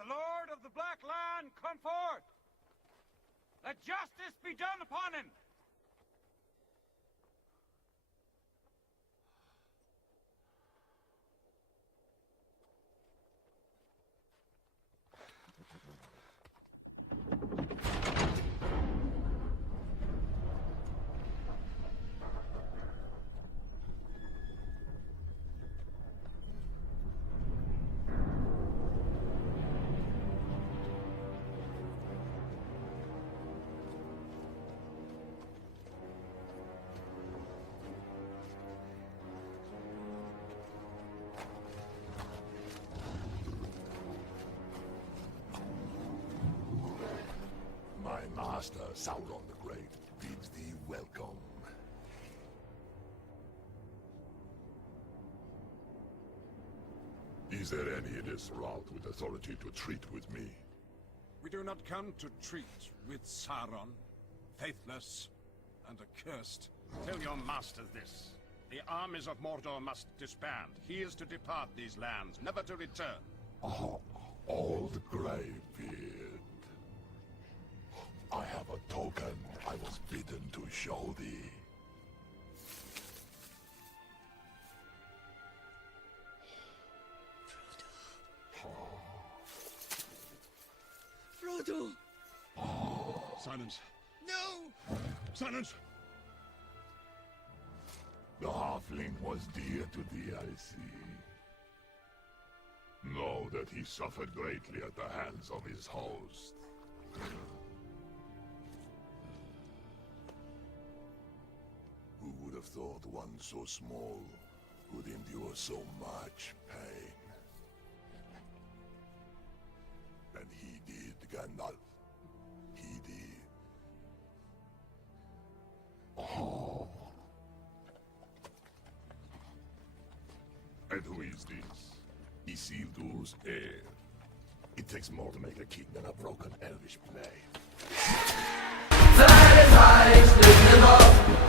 the Lord of the Black Land come forth? Let justice be done upon him. Master Sauron the Great bids thee welcome. Is there any in this route with authority to treat with me? We do not come to treat with Sauron, faithless and accursed. Tell your master this. The armies of Mordor must disband. He is to depart these lands, never to return. Oh, old Greybeard. I have a token I was bidden to show thee. Frodo! Silence. No! Silence! The halfling was dear to thee, I see. Know that he suffered greatly at the hands of his host. Who would have thought one so small could endure so much pain? And he did, Gandalf. He did. Oh. And who is this? Isildur's heir. It takes more to make a king than a broken elvish blade.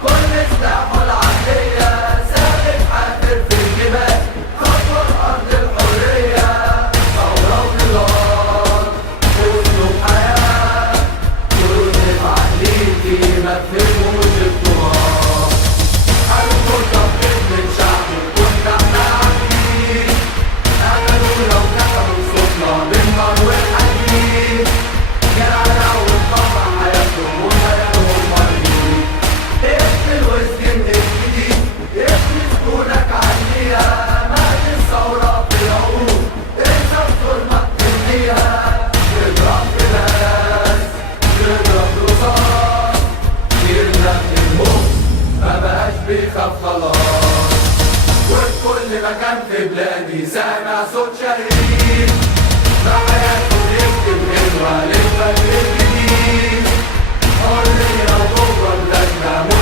كل سلاح العقلية ثابت حافر في الجبال خطوة أرض الحرية ثورة ونضال أسلوب حياة كل تعليقي ما تفهموش التراب هنكون ضبط من شعب كنا احنا عارفين قتلوا لو كتبوا صوتنا بالنار والحديد جرعنا ونطبع حياتهم وخيالهم مريض اقتل واسجن الجديد اقتل سكونك عليها مات الثورة في العقول انسى الظلمة تنهيها تضرب في ناس تضرب رصاص يرزق الموت ما بقاش بيخاف خلاص وفي كل مكان في بلادي سامع صوت شهيد بحياته بيكتب غنوة للفجر الجديد حرية وجوه بلادنا